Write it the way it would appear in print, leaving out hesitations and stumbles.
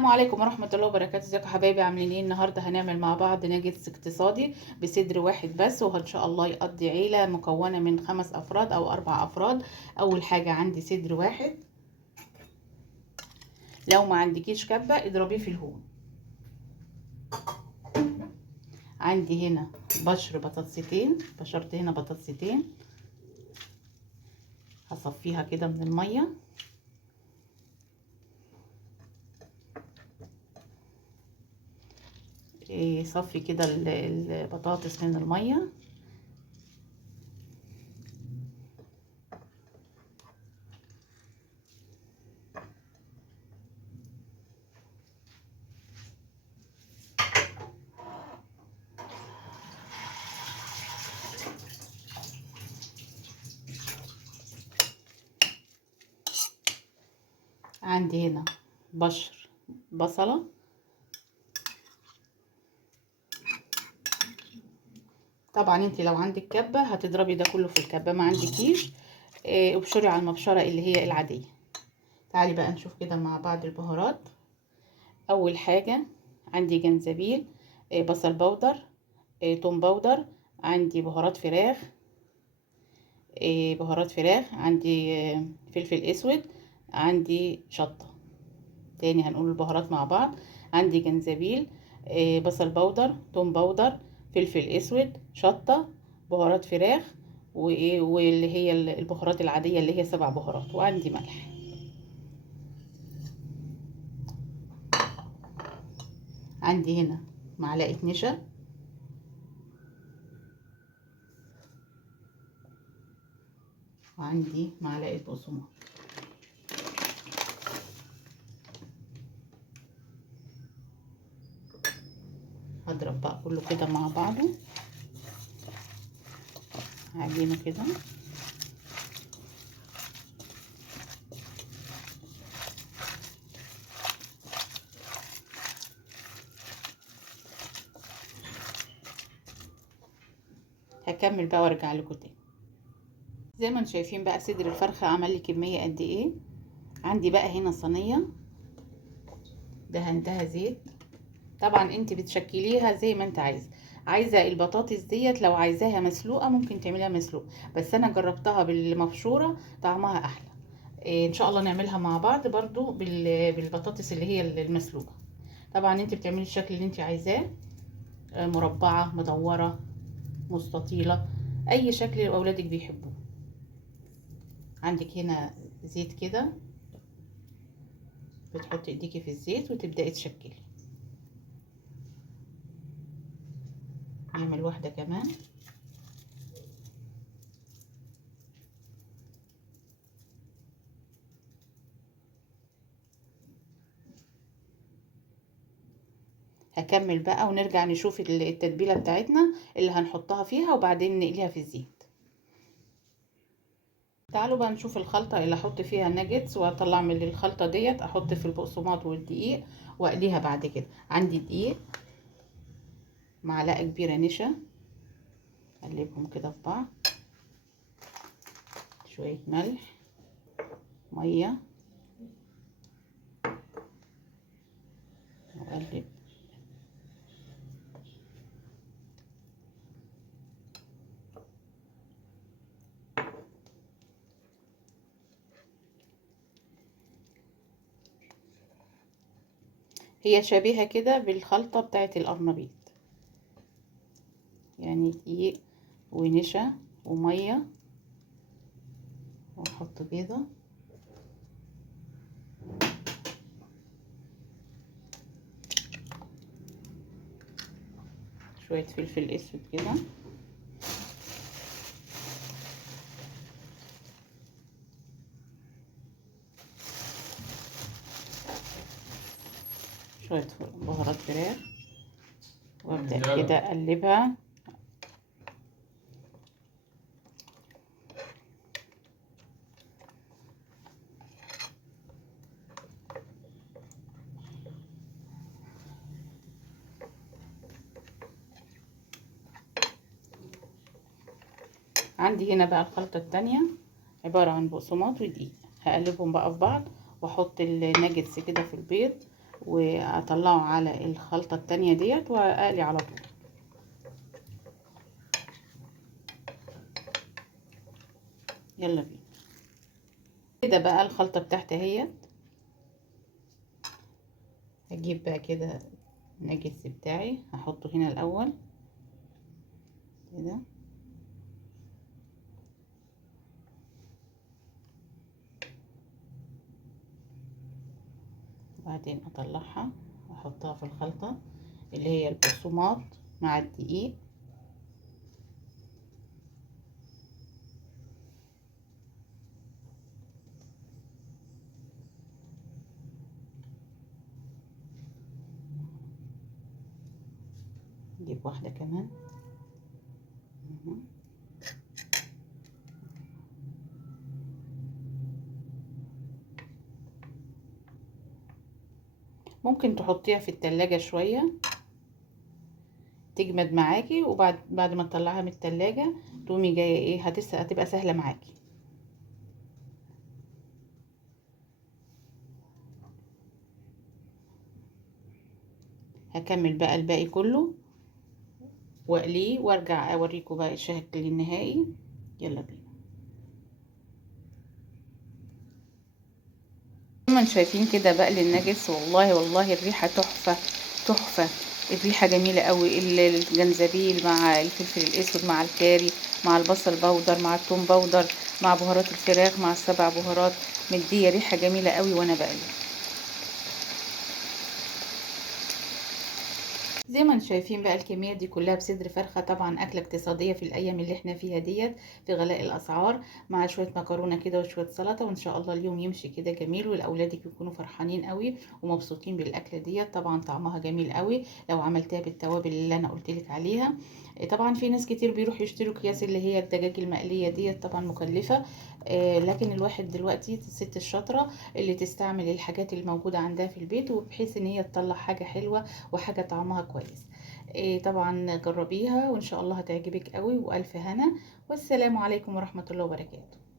السلام عليكم ورحمة الله وبركاته. ازيكم يا حبايبي؟ عاملين ايه؟ النهارده هنعمل مع بعض ناجتس اقتصادي بصدر واحد بس، وان شاء الله يقضي عيلة مكونة من 5 افراد او 4 افراد. اول حاجة عندي صدر واحد، لو ما عندكيش كبة اضربيه في الهون. عندي هنا بشرت هنا بطاطستين، هصفيها كده من المية. صفي كده البطاطس من المية. عندي هنا بشر بصلة، طبعا انت لو عندك كبة هتضربي ده كله في الكبة، ما عندكيش ابشري على المبشرة اللي هي العادية. تعالي بقى نشوف كده مع بعض البهارات. اول حاجة عندي جنزبيل، بصل بودر، توم بودر، عندي بهارات فراخ، عندي فلفل اسود، عندي شطة. تاني هنقول البهارات مع بعض. عندي جنزبيل، بصل بودر، توم بودر، فلفل اسود، شطة، بهارات فراخ، واللي هي البهارات العادية اللي هي 7 بهارات، وعندي ملح. عندي هنا معلقة نشا، وعندي معلقة بقسماط. هضرب بقى كله كده مع بعضه، هعجنه كده. هكمل بقى وارجع لكم تاني. زي ما انتم شايفين بقى صدر الفرخة عمل لي كمية قد ايه. عندي بقى هنا صينية دهنتها زيت. طبعا انت بتشكليها زي ما انت عايزه البطاطس ديت، لو عايزاها مسلوقه ممكن تعمليها مسلوقه، بس انا جربتها بالمبشوره طعمها احلى. ان شاء الله نعملها مع بعض برضو بالبطاطس اللي هي المسلوقه. طبعا انت بتعملي الشكل اللي انت عايزاه، مربعه، مدوره، مستطيله، اي شكل اولادك بيحبوه. عندك هنا زيت كده، بتحطي ايديكي في الزيت وتبداي تشكلي. نعمل واحده كمان. هكمل بقى ونرجع نشوف التتبيله بتاعتنا اللي هنحطها فيها، وبعدين نقليها في الزيت. تعالوا بقى نشوف الخلطه اللي احط فيها الناجتس، واطلع من الخلطه ديت احط في البقسماط والدقيق واقليها بعد كده. عندي دقيق، معلقه كبيره نشا، اقلبهم كده في بعض، شويه ملح، ميه، واقلب. هي شبيهه كده بالخلطه بتاعت القرنبيط، يعني دقيق ونشا وميه، واحط بيضه، شويه فلفل اسود كده، شويه بهارات فراخ، وابدا كده اقلبها. عندي هنا بقى الخلطة التانية عبارة عن بقسماط ودقيق، هقلبهم بقى في بعض، واحط الناجتس كده في البيض، واطلعه على الخلطة التانية ديت واقلي على طول. يلا بينا. كده بقى الخلطة بتاعتي اهيت. هجيب بقى كده الناجتس بتاعي هحطه هنا الاول كده، وبعدين اطلعها واحطها في الخلطة اللي هي البقسماط مع الدقيق. نجيب واحدة كمان. ممكن تحطيها في التلاجة شوية تجمد معاكي، وبعد ما تطلعها من التلاجة تقومي جاية ايه هتبقى سهلة معاكي. هكمل بقى الباقي كله واقليه وارجع اوريكم بقى الشكل النهائي. يلا بينا. زي ما انتم شايفين كده بقلي الناجتس، والله والله الريحة تحفة تحفة. الريحة جميلة قوي، الجنزبيل مع الفلفل الاسود مع الكاري مع البصل بودر مع الثوم بودر مع بهارات الفراخ مع السبع بهارات، مدية ريحة جميلة قوي وانا بقلي. زي ما انتم شايفين بقى الكمية دي كلها بصدر فرخة، طبعا أكلة اقتصادية في الأيام اللي احنا فيها ديت في غلاء الأسعار، مع شوية مكرونة كده وشوية سلطة، وإن شاء الله اليوم يمشي كده جميل والأولاد يكونوا فرحانين قوي ومبسوطين بالأكلة ديت. طبعا طعمها جميل قوي لو عملتها بالتوابل اللي أنا قلتلك عليها. طبعا في ناس كتير بيروحوا يشتروا أكياس اللي هي الدجاج المقلية ديت، طبعا مكلفة. لكن الواحد دلوقتي الست الشاطرة اللي تستعمل الحاجات اللي موجودة عندها في البيت، وبحيث ان هي تطلع حاجة حلوة وحاجة طعمها كويس. طبعا جربيها وان شاء الله هتعجبك قوي، والف هنا، والسلام عليكم ورحمة الله وبركاته.